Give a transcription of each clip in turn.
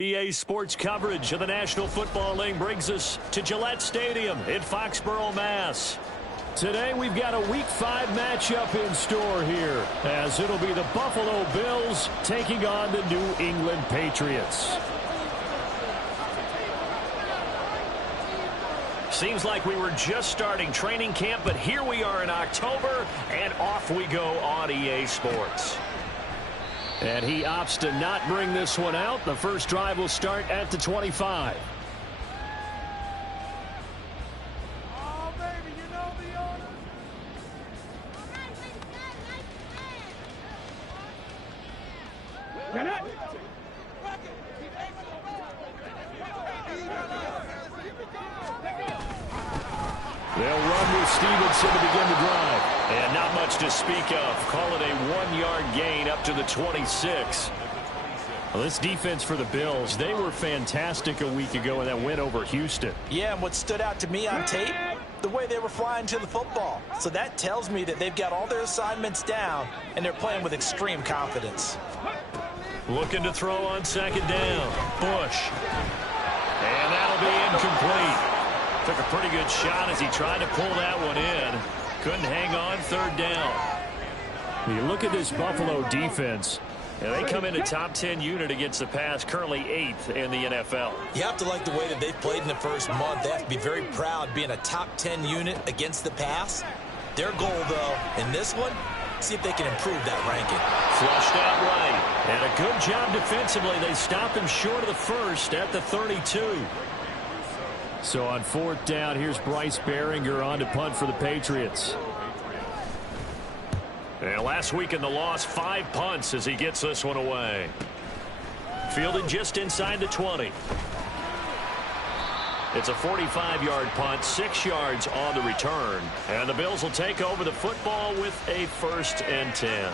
EA Sports coverage of the National Football League brings us to Gillette Stadium in Foxborough, Mass. Today we've got a Week 5 matchup in store here, as it'll be the Buffalo Bills taking on the New England Patriots. Seems like we were just starting training camp, but here we are in October, and off we go on EA Sports. And he opts to not bring this one out. The first drive will start at the 25. They'll run with Stevenson to begin the drive. And not much to speak of. Call it a 1-yard gain up to the 26. Well, this defense for the Bills, they were fantastic a week ago in that win over Houston. Yeah, and what stood out to me on tape, the way they were flying to the football. So that tells me that they've got all their assignments down, and they're playing with extreme confidence. Looking to throw on second down. Bush. And that'll be incomplete. Took a pretty good shot as he tried to pull that one in. Couldn't hang on third down. You look at this Buffalo defense, and they come in a top 10 unit against the pass, currently 8th in the NFL. You have to like the way that they've played in the first month. They have to be very proud being a top 10 unit against the pass. Their goal, though, in this one, see if they can improve that ranking. Flushed out right. And a good job defensively. They stopped him short of the first at the 32. So on fourth down, here's Bryce Baringer on to punt for the Patriots. And last week in the loss, 5 punts as he gets this one away. Fielded just inside the 20. It's a 45-yard punt, 6 yards on the return. And the Bills will take over the football with a 1st and 10.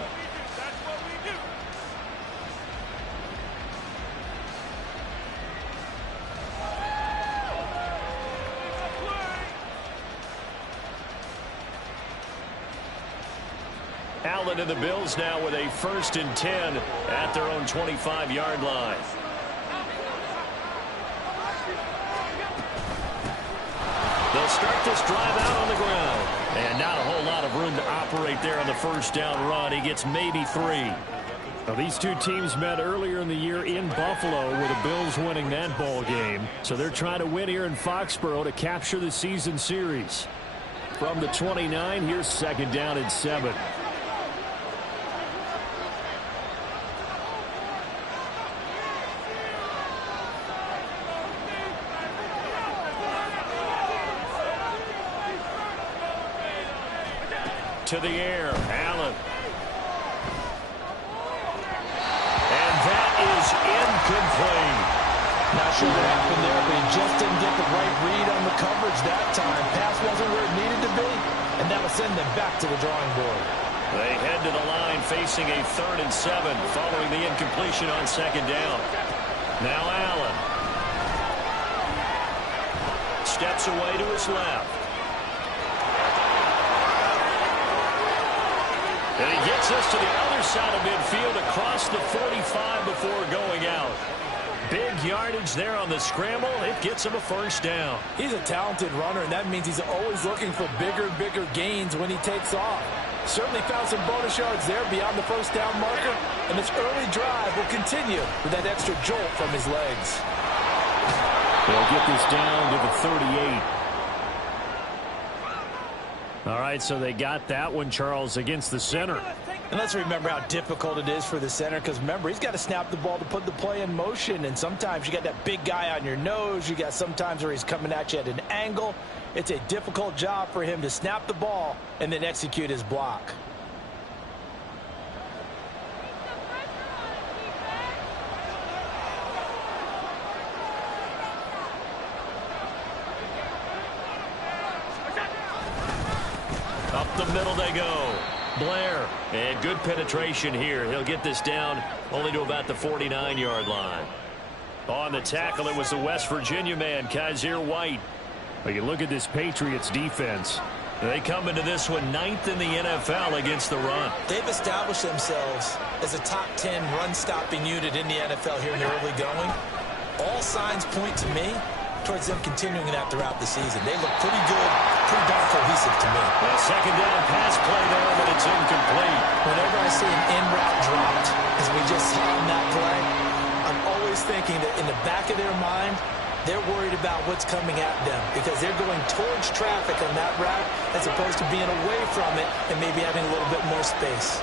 Allen and the Bills now with a 1st and 10 at their own 25-yard line. They'll start this drive out on the ground. And not a whole lot of room to operate there on the first down run. He gets maybe 3. Now, these two teams met earlier in the year in Buffalo with the Bills winning that ball game. So they're trying to win here in Foxborough to capture the season series. From the 29, here's 2nd down and 7. To the air, Allen. And that is incomplete. Not sure what happened there, but he just didn't get the right read on the coverage that time. Pass wasn't where it needed to be, and that will send them back to the drawing board. They head to the line facing a 3rd and 7 following the incompletion on 2nd down. Now Allen. Steps away to his left. And he gets us to the other side of midfield across the 45 before going out. Big yardage there on the scramble. It gets him a 1st down. He's a talented runner, and that means he's always looking for bigger and bigger gains when he takes off. Certainly found some bonus yards there beyond the 1st down marker, and this early drive will continue with that extra jolt from his legs. They'll get this down to the 38. All right, so they got that one, Charles, against the center. And let's remember how difficult it is for the center, because remember, he's got to snap the ball to put the play in motion, and sometimes you got that big guy on your nose. You got sometimes where he's coming at you at an angle. It's a difficult job for him to snap the ball and then execute his block. Up the middle they go. Blair. And good penetration here. He'll get this down only to about the 49-yard line. On the tackle, it was the West Virginia man, Kaiser White. But you look at this Patriots defense. They come into this one 9th in the NFL against the run. They've established themselves as a top 10 run-stopping unit in the NFL here in the early going. All signs point to me towards them continuing that throughout the season. They look pretty good, pretty darn cohesive to me. A second down pass play there, but it's incomplete. Whenever I see an in route dropped, as we just saw on that play, I'm always thinking that in the back of their mind, they're worried about what's coming at them because they're going towards traffic on that route as opposed to being away from it and maybe having a little bit more space.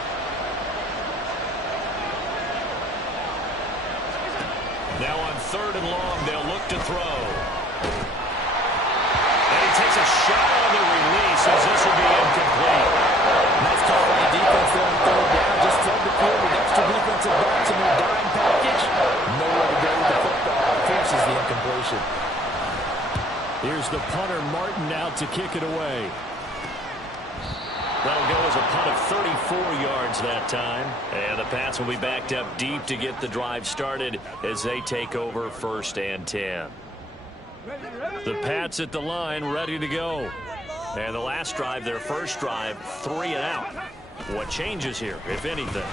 Now on 3rd and long, they'll look to throw. And he takes a shot on the release as this will be incomplete. Nice call by the defense there on 3rd down. Just flood the field with extra defensive backs in their dime package. Nowhere to go with the football. Forces the incompletion. Here's the punter, Martin, out to kick it away. That'll go as a punt of 34 yards that time. And the Pats will be backed up deep to get the drive started as they take over 1st and 10. The Pats at the line ready to go. And the last drive, their first drive, 3 and out. What changes here, if anything?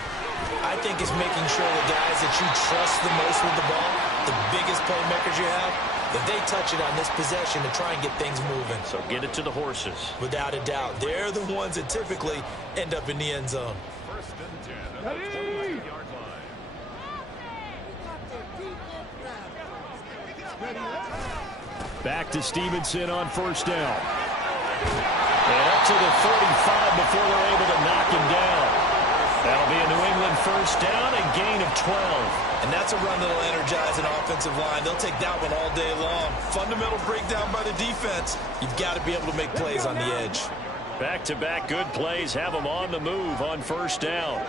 I think it's making sure the guys that you trust the most with the ball, the biggest playmakers you have, that they touch it on this possession to try and get things moving. So get it to the horses. Without a doubt. They're the ones that typically end up in the end zone. Back to Stevenson on 1st down. And up to the 35 before they're able to knock him down. That'll be a New England 1st down and gain of 12. And that's a run that'll energize an offensive line. They'll take that one all day long. Fundamental breakdown by the defense. You've got to be able to make plays on the edge. Back-to-back good plays have them on the move on 1st down.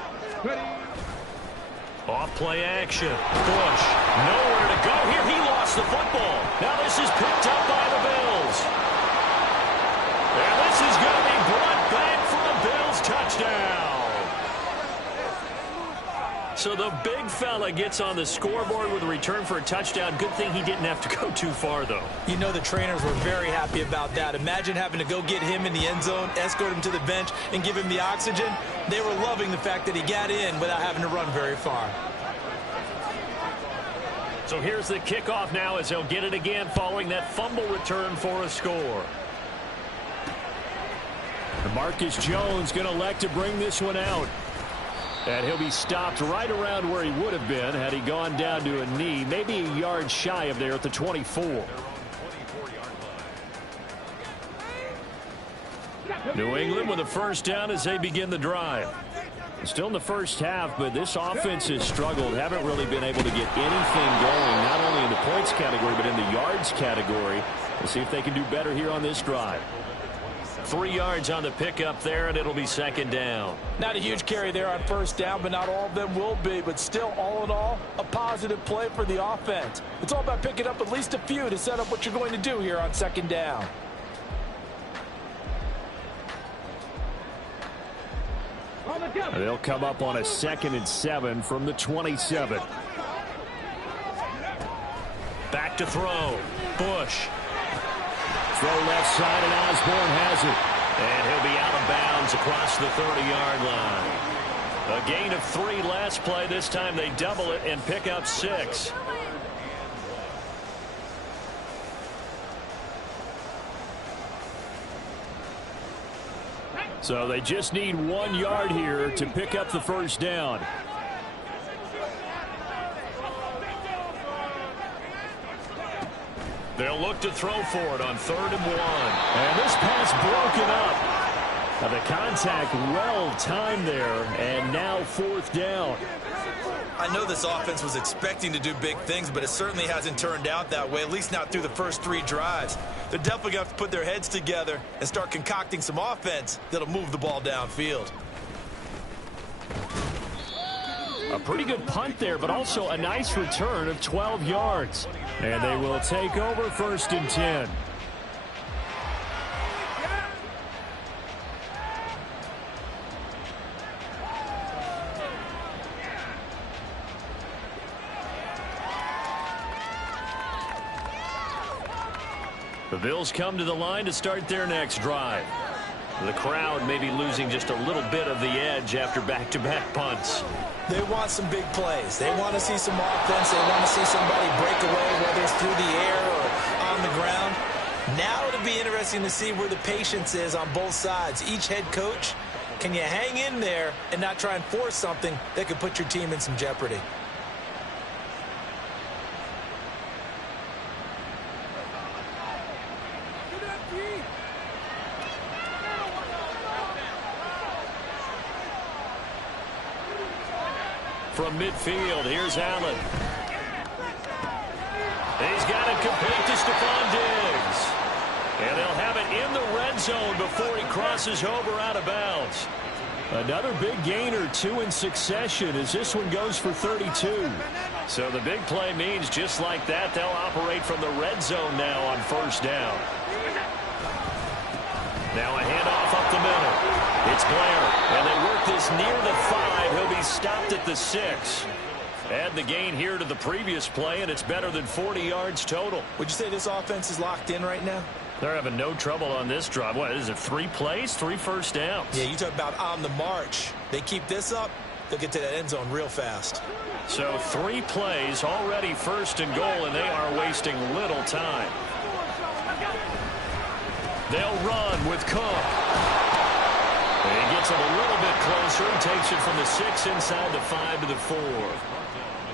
Off play action. Bush, nowhere to go here. He lost the football. Now this is picked up by the Bills. And this is going to be brought back for a Bills touchdown. So the big fella gets on the scoreboard with a return for a touchdown. Good thing he didn't have to go too far, though. You know the trainers were very happy about that. Imagine having to go get him in the end zone, escort him to the bench, and give him the oxygen. They were loving the fact that he got in without having to run very far. So here's the kickoff now as they'll get it again following that fumble return for a score. Marcus Jones going to elect to bring this one out. And he'll be stopped right around where he would have been had he gone down to a knee, maybe a yard shy of there at the 24. New England with a 1st down as they begin the drive. Still in the first half, but this offense has struggled. Haven't really been able to get anything going, not only in the points category, but in the yards category. We'll see if they can do better here on this drive. 3 yards on the pickup there, and it'll be 2nd down. Not a huge carry there on 1st down, but not all of them will be. But still, all in all, a positive play for the offense. It's all about picking up at least a few to set up what you're going to do here on 2nd down. They'll come up on a 2nd and 7 from the 27. Back to throw. Bush. Throw left side, and Osborne has it. And he'll be out of bounds across the 30-yard line. A gain of 3 last play. This time they double it and pick up 6. So they just need 1 yard here to pick up the 1st down. They'll look to throw for it on 3rd and 1. And this pass broken up. Now the contact well timed there, and now 4th down. I know this offense was expecting to do big things, but it certainly hasn't turned out that way, at least not through the first 3 drives. They're definitely going to have to put their heads together and start concocting some offense that'll move the ball downfield. A pretty good punt there, but also a nice return of 12 yards. And they will take over 1st and 10. The Bills come to the line to start their next drive. The crowd may be losing just a little bit of the edge after back-to-back punts. They want some big plays. They want to see some offense. They want to see somebody break away, whether it's through the air or on the ground. Now it'll be interesting to see where the patience is on both sides. Each head coach, can you hang in there and not try and force something that could put your team in some jeopardy? From midfield, here's Allen. He's got it complete to Stephon Diggs. And they'll have it in the red zone before he crosses over out of bounds. Another big gainer, 2 in succession, as this one goes for 32. So the big play means just like that, they'll operate from the red zone now on first down. Now a handoff up the middle. It's Blair, and they work this near the 5. He'll be stopped at the 6. Add the gain here to the previous play, and it's better than 40 yards total. Would you say this offense is locked in right now? They're having no trouble on this drive. What is it, 3 plays, 3 first downs? Yeah, you talk about on the march. They keep this up, they'll get to that end zone real fast. So 3 plays, already first and goal, and they are wasting little time. They'll run with Cook. And he gets it a little bit closer and takes it from the 6 inside the 5 to the 4.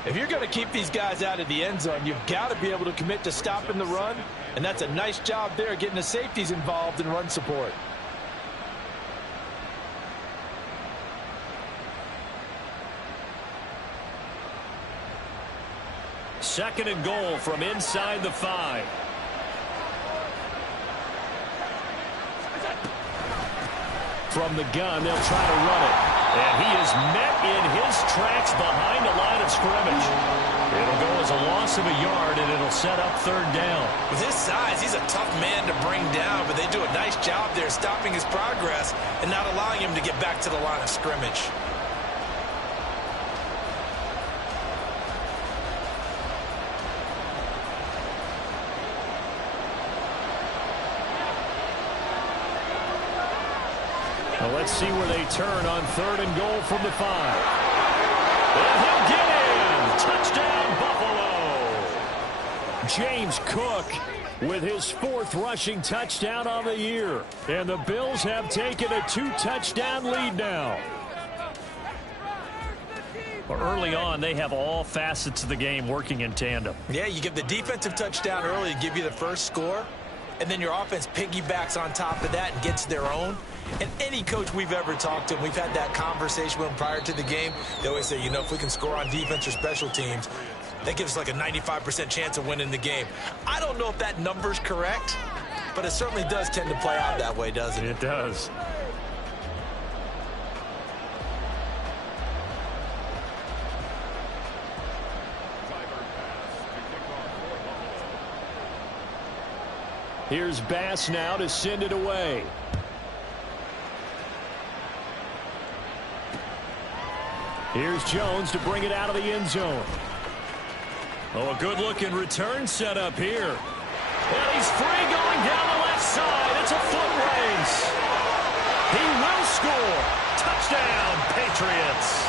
If you're going to keep these guys out of the end zone, you've got to be able to commit to stopping the run, and that's a nice job there getting the safeties involved in run support. Second and goal from inside the 5. From the gun, they'll try to run it. And he is met in his tracks behind the line of scrimmage. It'll go as a loss of a yard, and it'll set up third down. With his size, he's a tough man to bring down, but they do a nice job there stopping his progress and not allowing him to get back to the line of scrimmage. Well, let's see where they turn on third and goal from the 5. And he'll get in. Touchdown, Buffalo. James Cook with his 4th rushing touchdown on the year. And the Bills have taken a 2-touchdown lead now. Well, early on, they have all facets of the game working in tandem. Yeah, you give the defensive touchdown early to give you the first score, and then your offense piggybacks on top of that and gets their own. And any coach we've ever talked to, we've had that conversation with them prior to the game, they always say, you know, if we can score on defense or special teams, that gives us like a 95% chance of winning the game. I don't know if that number's correct, but it certainly does tend to play out that way, doesn't it? It does. Here's Bass now to send it away. Here's Jones to bring it out of the end zone. Oh, a good-looking return set up here. And he's free going down the left side. It's a foot race. He will score. Touchdown, Patriots.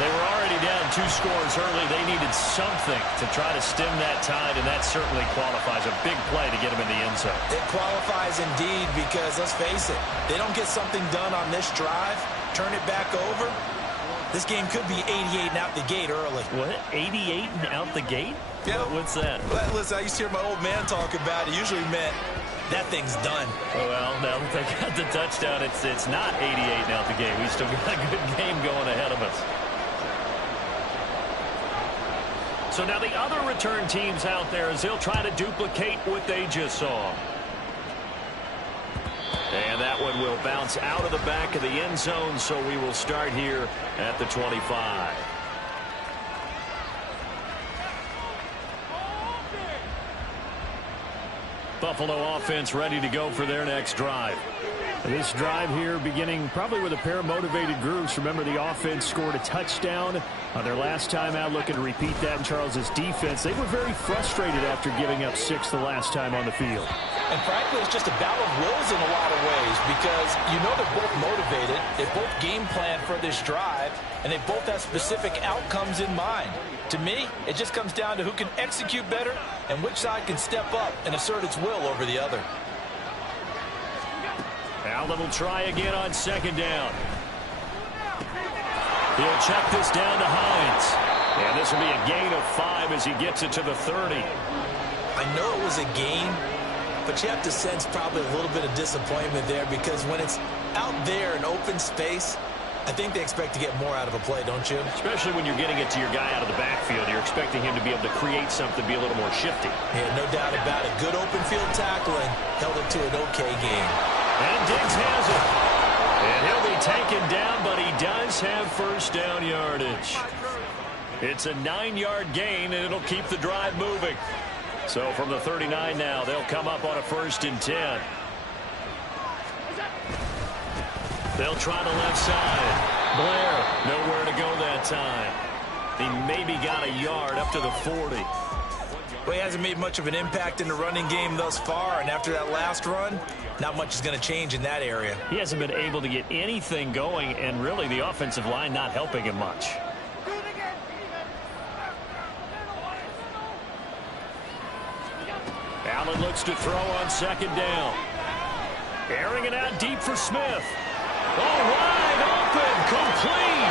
They were already down 2 scores early. They needed something to try to stem that tide, and that certainly qualifies. A big play to get them in the end zone. It qualifies indeed because, let's face it, they don't get something done on this drive, turn it back over, this game could be 88 and out the gate early. What? 88 and out the gate? Yeah. What's that? Well, listen, I used to hear my old man talk about it. Usually meant that thing's done. Well, now that they got the touchdown, it's not 88 and out the gate. We still got a good game going ahead of us. So now the other return teams out there as they'll try to duplicate what they just saw. And that one will bounce out of the back of the end zone, so we will start here at the 25. Buffalo offense ready to go for their next drive. This drive here beginning probably with a pair of motivated groups. Remember, the offense scored a touchdown on their last time out, looking to repeat that in Charles's defense. They were very frustrated after giving up 6 the last time on the field. And frankly, it's just a battle of wills in a lot of ways because you know they're both motivated. They both game plan for this drive, and they both have specific outcomes in mind. To me, it just comes down to who can execute better and which side can step up and assert its will over the other. Allen will try again on second down. He'll check this down to Hines. And this will be a gain of 5 as he gets it to the 30. I know it was a gain, but you have to sense probably a little bit of disappointment there because when it's out there in open space, I think they expect to get more out of a play, don't you? Especially when you're getting it to your guy out of the backfield. You're expecting him to be able to create something, be a little more shifty. Yeah, no doubt about it. Good open field tackling held it to an okay game. And Diggs has it. And he'll be taken down, but he does have first down yardage. It's a 9-yard gain, and it'll keep the drive moving. So from the 39 now, they'll come up on a 1st and 10. They'll try the left side. Blair, nowhere to go that time. He maybe got a yard up to the 40. Well, he hasn't made much of an impact in the running game thus far, and after that last run, not much is going to change in that area. He hasn't been able to get anything going, and really the offensive line not helping him much. Allen looks to throw on second down. Airing it out deep for Smith. Oh, wide open, complete.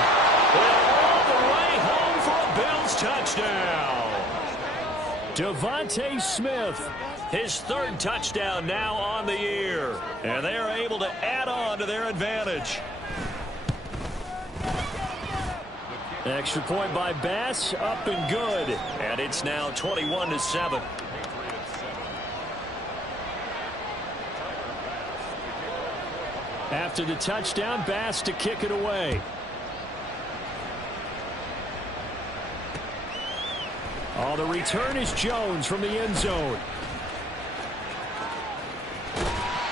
And all the way home for a Bills touchdown. Devontae Smith, his 3rd touchdown now on the year. And they are able to add on to their advantage. Extra point by Bass, up and good. And it's now 21-7. After the touchdown, Bass to kick it away. Oh, the return is Jones from the end zone.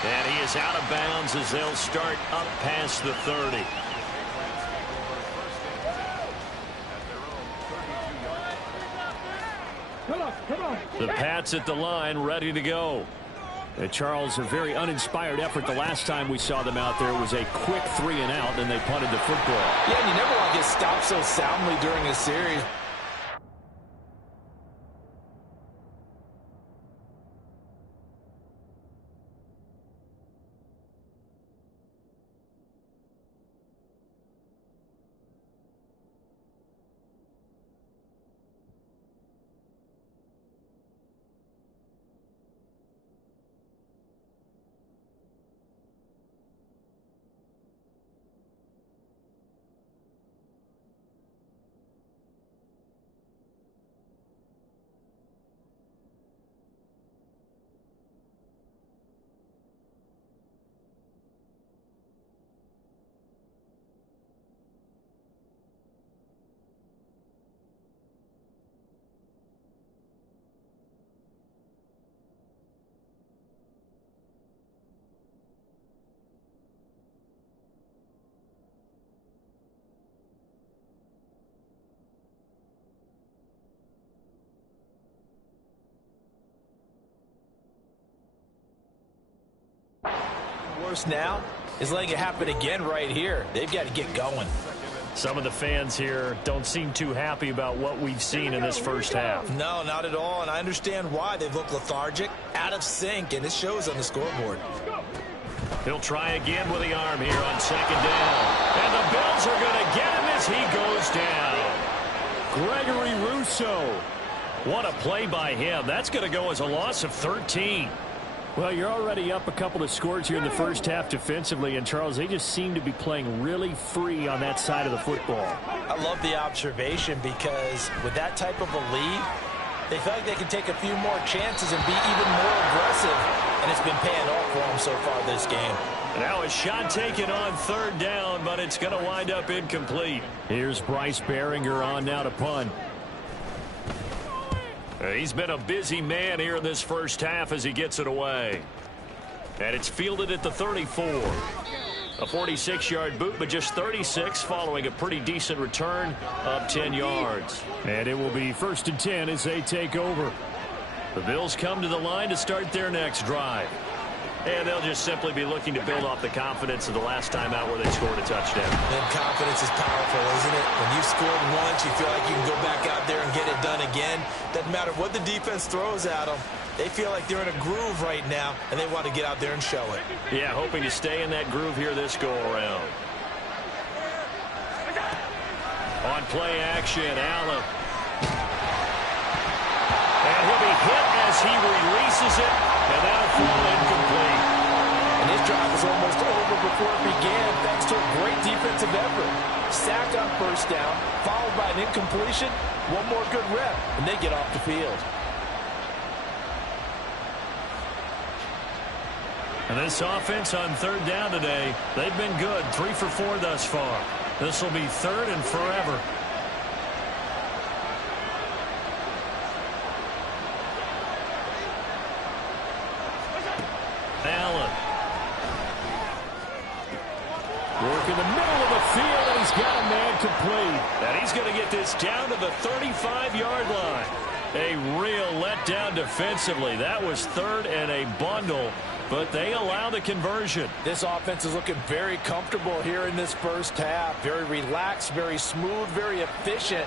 And he is out of bounds as they'll start up past the 30. Come on. The Pats at the line, ready to go. Charles, a very uninspired effort the last time we saw them out there. It was a quick 3 and out, and they punted the football. Yeah, and you never want to get stopped so soundly during a series. Worse now is letting it happen again right here. They've got to get going. Some of the fans here don't seem too happy about what we've seen in this first half. No, not at all, and I understand why. They've looked lethargic, out of sync, and it shows on the scoreboard. He'll try again with the arm here on second down. And the Bills are going to get him as he goes down. Gregory Rousseau. What a play by him. That's going to go as a loss of 13. Well, you're already up a couple of scores here in the first half defensively, and Charles, they just seem to be playing really free on that side of the football. I love the observation because with that type of a lead, they feel like they can take a few more chances and be even more aggressive, and it's been paying off for them so far this game. Now a shot taken on third down, but it's going to wind up incomplete. Here's Bryce Baringer on now to punt. He's been a busy man here in this first half as he gets it away. And it's fielded at the 34. A 46-yard boot, but just 36 following a pretty decent return of 10 yards. And it will be 1st and 10 as they take over. The Bills come to the line to start their next drive. And they'll just simply be looking to build off the confidence of the last time out where they scored a touchdown. And confidence is powerful, isn't it? When you scored once, you feel like you can go back out there and get it done again. Doesn't matter what the defense throws at them. They feel like they're in a groove right now, and they want to get out there and show it. Yeah, hoping to stay in that groove here this go-around. On play action, Allen. And he'll be hit as he releases it, and that'll fall incomplete. And his drive was almost over before it began, thanks to a great defensive effort. Sack on 1st down, followed by an incompletion. One more good rep, and they get off the field. And this offense on 3rd down today, they've been good, 3 for 4 thus far. This will be 3rd and forever. Allen. Work in the middle of the field, and he's got a man complete. And he's going to get this down to the 35-yard line. A real letdown defensively. That was 3rd and a bundle, but they allow the conversion. This offense is looking very comfortable here in this 1st half. Very relaxed, very smooth, very efficient.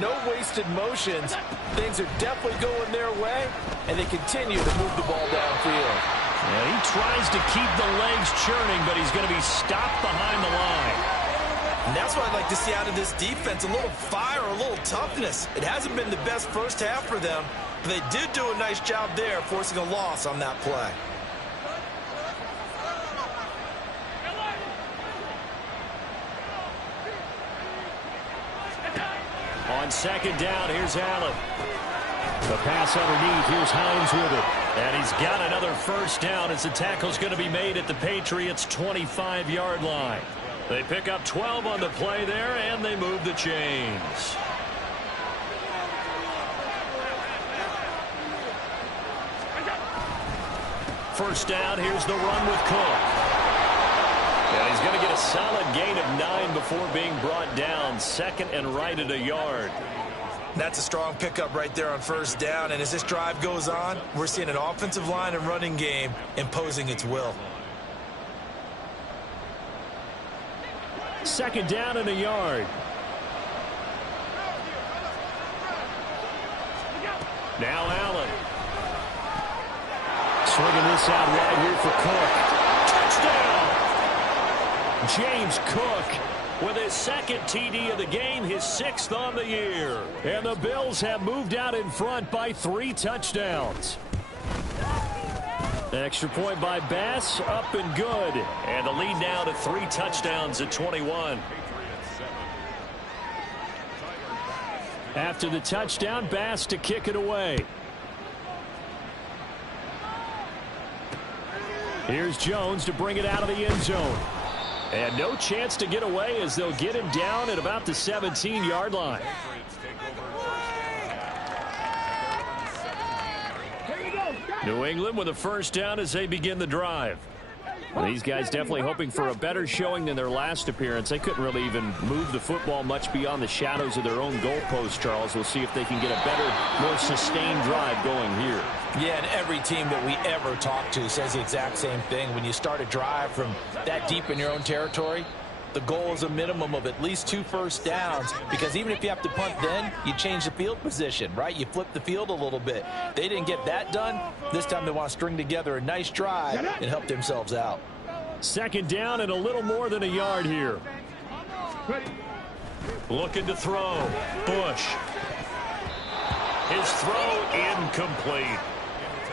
No wasted motions. Things are definitely going their way, and they continue to move the ball downfield. And he tries to keep the legs churning, but he's going to be stopped behind the line. And that's what I'd like to see out of this defense, a little fire, a little toughness. It hasn't been the best 1st half for them, but they did do a nice job there, forcing a loss on that play. On 2nd down, here's Allen. The pass underneath, here's Hines with it. And he's got another 1st down as the tackle's going to be made at the Patriots' 25-yard line. They pick up 12 on the play there, and they move the chains. First down, here's the run with Cook. And he's going to get a solid gain of 9 before being brought down. 2nd and right at a yard. That's a strong pickup right there on 1st down, and as this drive goes on, we're seeing an offensive line and running game imposing its will. 2nd down and a yard. Now Allen. Swinging this out wide here for Cook. Touchdown! James Cook with his 2nd TD of the game, his 6th on the year. And the Bills have moved out in front by 3 touchdowns. Extra point by Bass, up and good. And the lead now to 3 touchdowns at 21. After the touchdown, Bass to kick it away. Here's Jones to bring it out of the end zone. And no chance to get away as they'll get him down at about the 17-yard line. New England with a 1st down as they begin the drive. Well, these guys definitely hoping for a better showing than their last appearance. They couldn't really even move the football much beyond the shadows of their own goalpost, Charles. We'll see if they can get a better, more sustained drive going here. Yeah, and every team that we ever talk to says the exact same thing. When you start a drive from that deep in your own territory, the goal is a minimum of at least 2 1st downs, because even if you have to punt then, you change the field position, right? You flip the field a little bit. They didn't get that done. This time they want to string together a nice drive and help themselves out. 2nd down and a little more than a yard here. Looking to throw. Bush. His throw incomplete.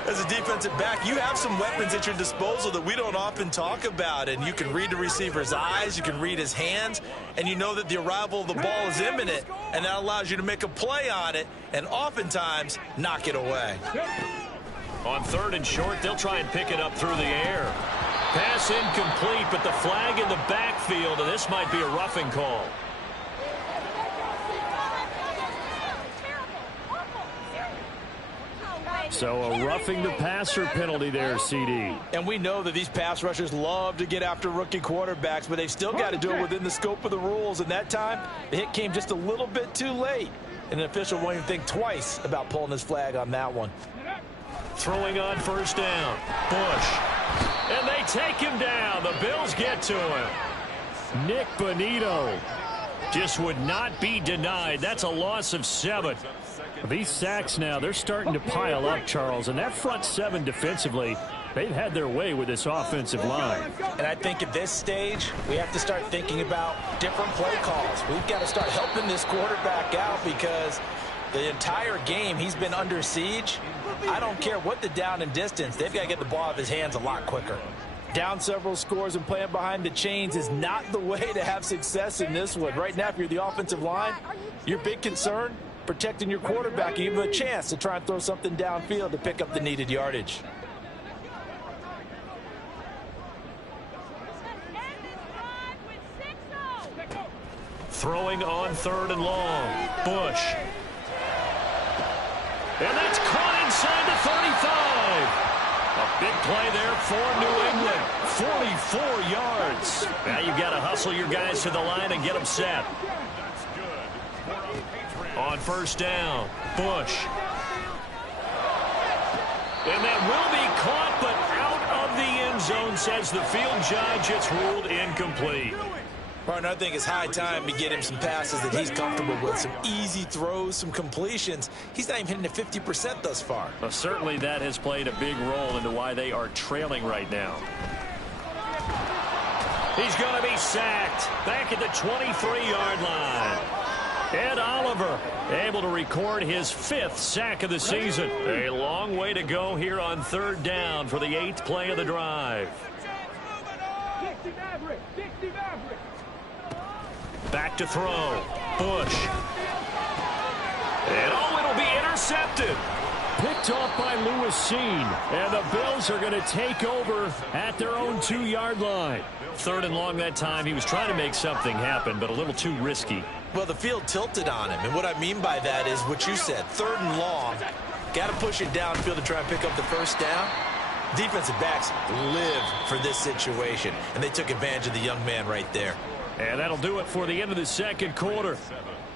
As a defensive back, you have some weapons at your disposal that we don't often talk about, and you can read the receiver's eyes, you can read his hands, and you know that the arrival of the ball is imminent, and that allows you to make a play on it and oftentimes knock it away. On 3rd and short, they'll try and pick it up through the air. Pass incomplete, but the flag in the backfield, and this might be a roughing call. So a roughing the passer penalty there, CD. And we know that these pass rushers love to get after rookie quarterbacks, but they've still got to do it within the scope of the rules. And that time, the hit came just a little bit too late. And an official won't even think twice about pulling his flag on that one. Throwing on first down. Bush. And they take him down. The Bills get to him. Nick Bonito just would not be denied. That's a loss of 7. These sacks now, they're starting to pile up, Charles. And that front 7 defensively, they've had their way with this offensive line. And I think at this stage, we have to start thinking about different play calls. We've got to start helping this quarterback out because the entire game he's been under siege. I don't care what the down and distance. They've got to get the ball out of his hands a lot quicker. Down several scores and playing behind the chains is not the way to have success in this one. Right now, if you're the offensive line, your big concern, protecting your quarterback, give him a chance to try and throw something downfield to pick up the needed yardage. Throwing on 3rd and long. Bush. And that's caught inside the 35. A big play there for New England. 44 yards. Now you've got to hustle your guys to the line and get them set. On first down, Bush. And that will be caught, but out of the end zone, says the field judge. It's ruled incomplete. Partner, I think it's high time to get him some passes that he's comfortable with, some easy throws, some completions. He's not even hitting at 50% thus far. Well, certainly that has played a big role into why they are trailing right now. He's going to be sacked back at the 23-yard line. Ed Oliver able to record his 5th sack of the season. A long way to go here on 3rd down for the 8th play of the drive. Back to throw. Bush. And it'll be intercepted. Picked off by Lewis Cine. And the Bills are going to take over at their own 2-yard line. 3rd and long that time. He was trying to make something happen, but a little too risky. Well, the field tilted on him. And what I mean by that is what you said. 3rd and long. Got to push it downfield to try and pick up the first down. Defensive backs live for this situation. And they took advantage of the young man right there. And that'll do it for the end of the 2nd quarter.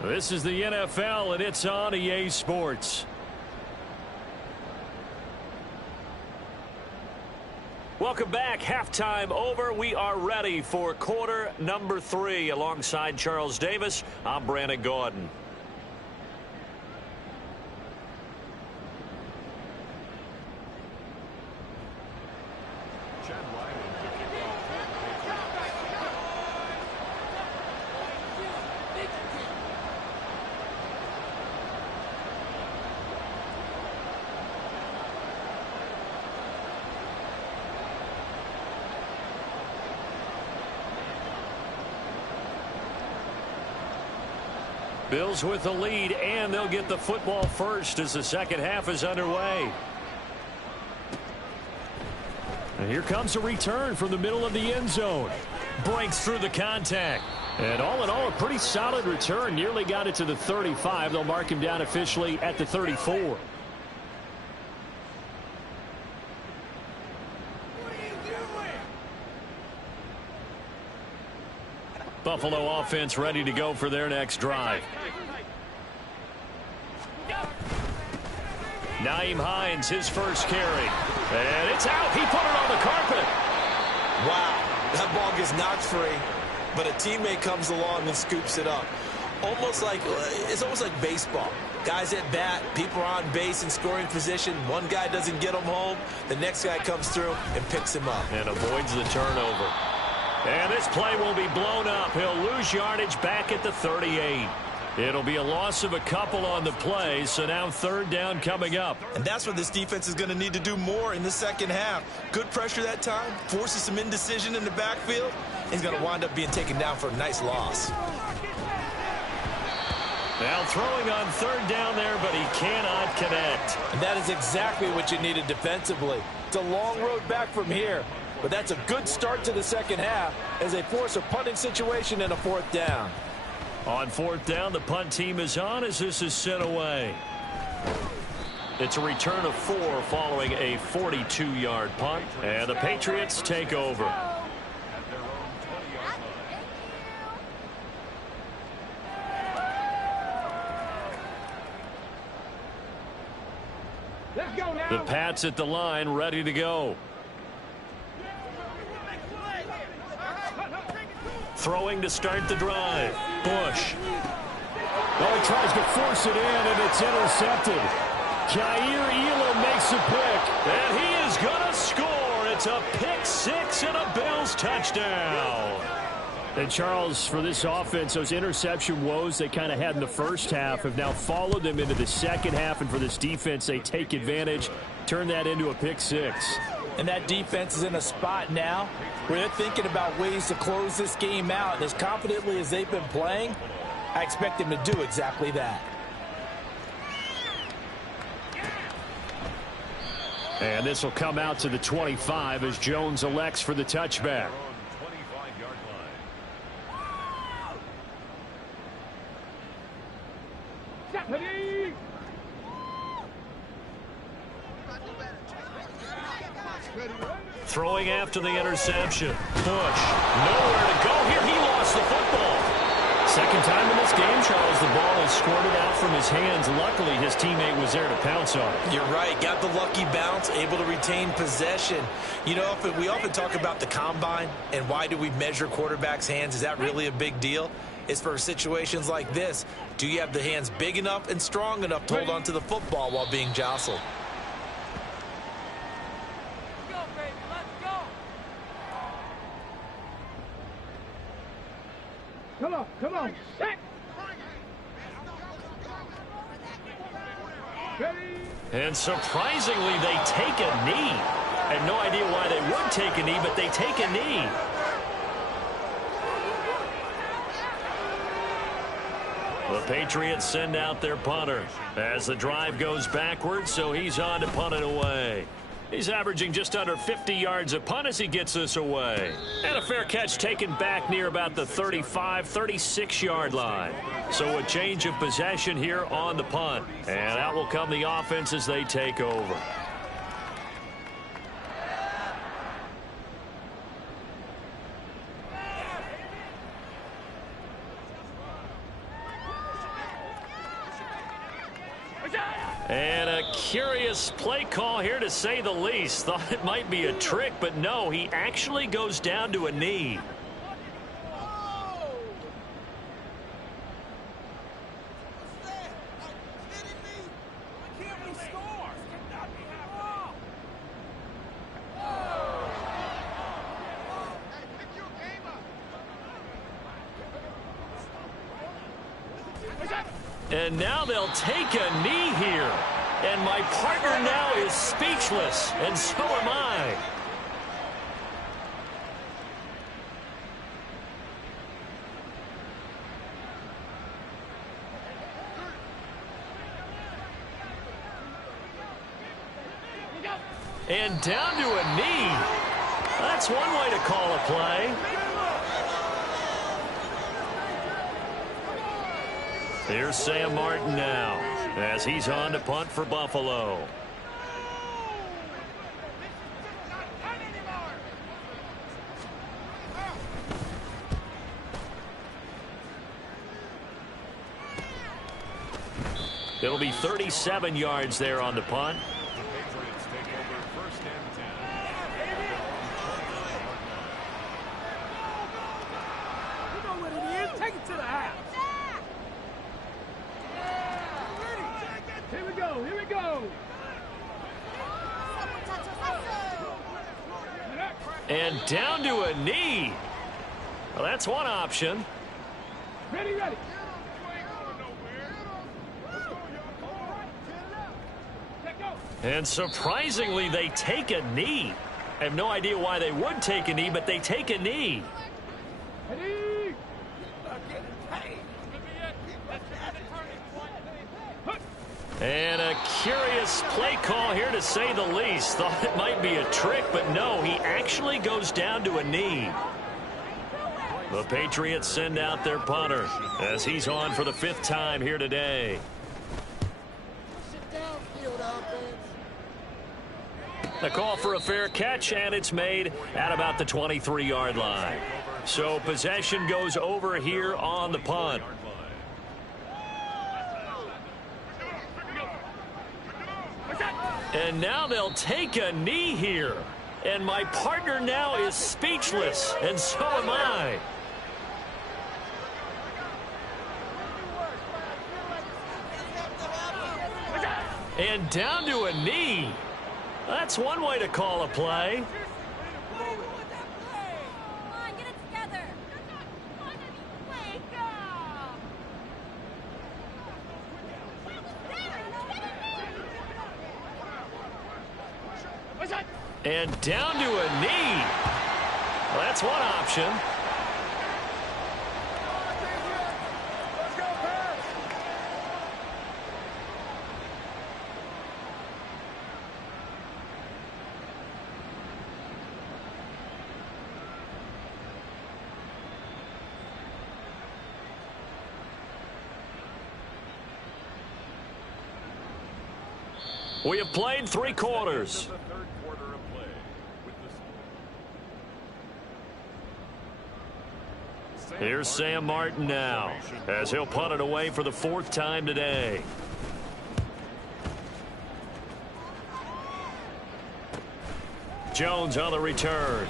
This is the NFL, and it's on EA Sports. Welcome back. Halftime over. We are ready for quarter number 3. Alongside Charles Davis, I'm Brandon Gaudin. Bills with the lead, and they'll get the football first as the 2nd half is underway. And here comes a return from the middle of the end zone. Breaks through the contact. And all in all, a pretty solid return. Nearly got it to the 35. They'll mark him down officially at the 34. Buffalo offense ready to go for their next drive. Nyheim Hines, his first carry. And it's out. He put it on the carpet. Wow. That ball gets knocked free, but a teammate comes along and scoops it up. It's almost like baseball. Guys at bat, people are on base in scoring position. One guy doesn't get him home. The next guy comes through and picks him up. And avoids the turnover. And this play will be blown up. He'll lose yardage back at the 38. It'll be a loss of a couple on the play, so now 3rd down coming up. And that's what this defense is going to need to do more in the 2nd half. Good pressure that time, forces some indecision in the backfield. He's going to wind up being taken down for a nice loss. Now throwing on 3rd down there, but he cannot connect. And that is exactly what you needed defensively. It's a long road back from here. But that's a good start to the 2nd half as they force a punting situation and a 4th down. On 4th down, the punt team is on as this is sent away. It's a return of 4 following a 42-yard punt, and the Patriots take over. The Pats at the line, ready to go. Throwing to start the drive. Bush. Oh, he tries to force it in, and it's intercepted. Jair Elam makes a pick. And he is going to score. It's a pick 6 and a Bills touchdown. And Charles, for this offense, those interception woes they kind of had in the first half have now followed them into the second half. And for this defense, they take advantage, turn that into a pick 6. And that defense is in a spot now where they're thinking about ways to close this game out. And as confidently as they've been playing, I expect them to do exactly that. And this will come out to the 25 as Jones elects for the touchback. Throwing after the interception. Bush. Nowhere to go here. He lost the football. Second time in this game, Charles, the ball is squirted out from his hands. Luckily, his teammate was there to pounce on it. You're right. Got the lucky bounce, able to retain possession. You know, we often talk about the combine and why do we measure quarterbacks' hands. Is that really a big deal? It's for situations like this. Do you have the hands big enough and strong enough to hold on to the football while being jostled? Come on, set. And surprisingly, they take a knee. I had no idea why they would take a knee, but they take a knee. The Patriots send out their punter as the drive goes backwards, so he's on to punt it away. He's averaging just under 50 yards a punt as he gets this away. And a fair catch taken back near about the 35, 36-yard line. So a change of possession here on the punt. And out will come the offense as they take over. And a curious play call here, to say the least. Thought it might be a trick, but no, he actually goes down to a knee. And now they'll take a knee here. And my partner now is speechless, and so am I. And down to a knee. That's one way to call a play. Here's Sam Martin now as he's on to punt for Buffalo. It'll be 37 yards there on the punt. You know what it is. Take it to the house. Here we go. Here we go. And down to a knee. Well, that's one option. Ready, ready. And surprisingly, they take a knee. I have no idea why they would take a knee, but they take a knee. Ready. And a curious play call here, to say the least. Thought it might be a trick, but no, he actually goes down to a knee. The Patriots send out their punter as he's on for the 5th time here today. Sit down, field up. The call for a fair catch, and it's made at about the 23-yard line. So possession goes over here on the punt. And now they'll take a knee here. And my partner now is speechless, and so am I. And down to a knee. That's one way to call a play. And down to a knee. Well, that's one option. We have played 3 quarters. Here's Sam Martin now, as he'll punt it away for the 4th time today. Jones on the return.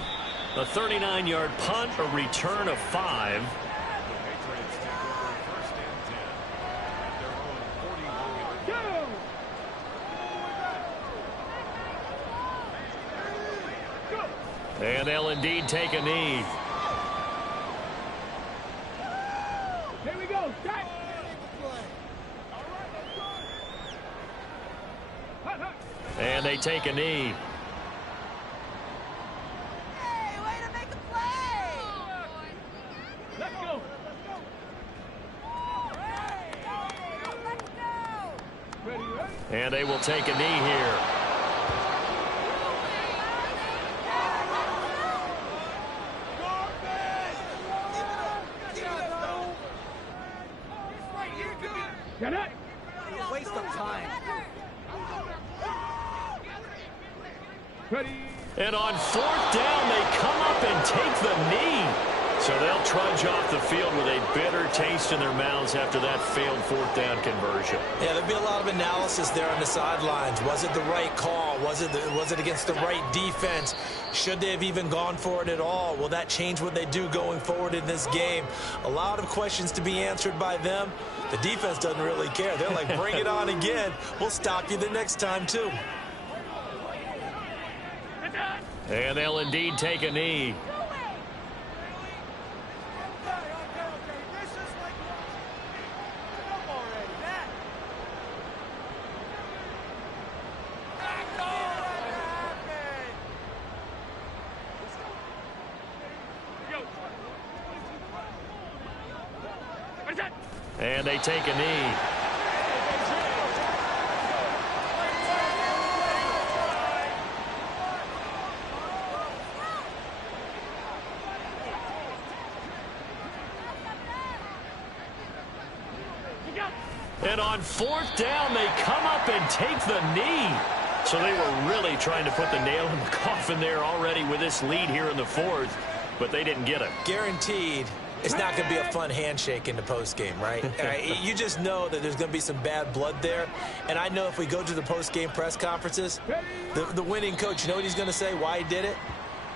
A 39-yard punt, a return of 5. And they'll indeed take a knee. Here we go. And they take a knee. Hey, way to make a play! Let's go. Let's go! Ready? And they will take a knee here. Get it? Waste of time. Ready? And on 4th down, they come up and take the knee. So they'll trudge off the field with a bitter taste in their mouths after that failed 4th down conversion. Yeah, there'll be a lot of analysis there on the sidelines. Was it the right call? Was it against the right defense? Should they have even gone for it at all? Will that change what they do going forward in this game? A lot of questions to be answered by them. The defense doesn't really care. They're like, bring it on again. We'll stop you the next time, too. And they'll indeed take a knee. And they take a knee. And on 4th down, they come up and take the knee. So they were really trying to put the nail in the coffin there already with this lead here in the 4th, but they didn't get it. Guaranteed. It's not going to be a fun handshake in the postgame, right? You just know that there's going to be some bad blood there. And I know if we go to the postgame press conferences, the winning coach, you know what he's going to say, why he did it?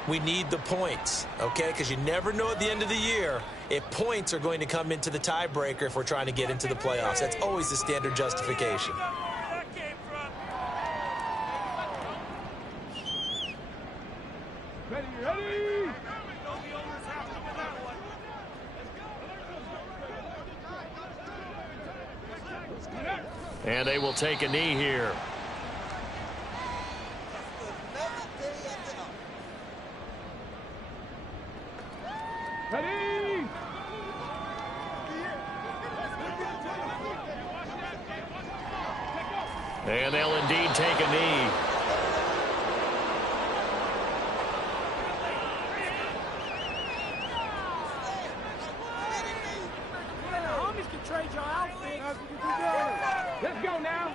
We need the points, okay? Because you never know at the end of the year if points are going to come into the tiebreaker if we're trying to get into the playoffs. That's always the standard justification. Ready, ready? And they will take a knee here. Ready? And they'll indeed take a knee. Homies can trade your outfit. Let's go now.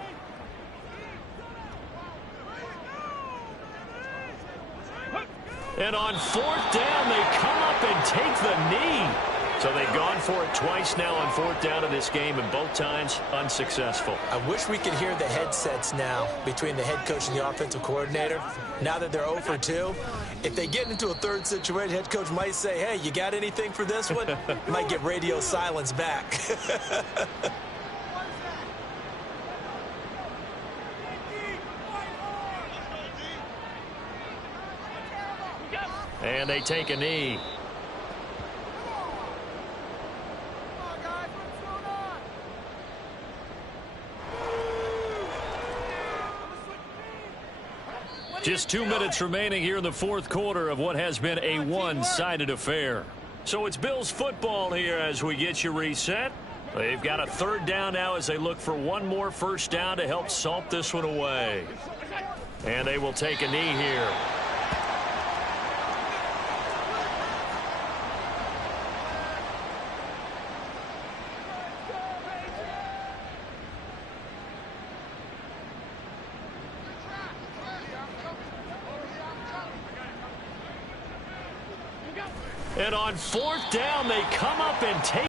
And on fourth down, they come up and take the knee. So they've gone for it twice now on fourth down in this game, and both times unsuccessful. I wish we could hear the headsets now between the head coach and the offensive coordinator. Now that they're 0 for 2, if they get into a third situation, head coach might say, hey, you got anything for this one? Might get radio silence back. And they take a knee. Just 2 minutes remaining here in the fourth quarter of what has been a one-sided affair. So it's Bills football here as we get you reset. They've got a third down now as they look for one more first down to help salt this one away. And they will take a knee here. And on fourth down, they come up and take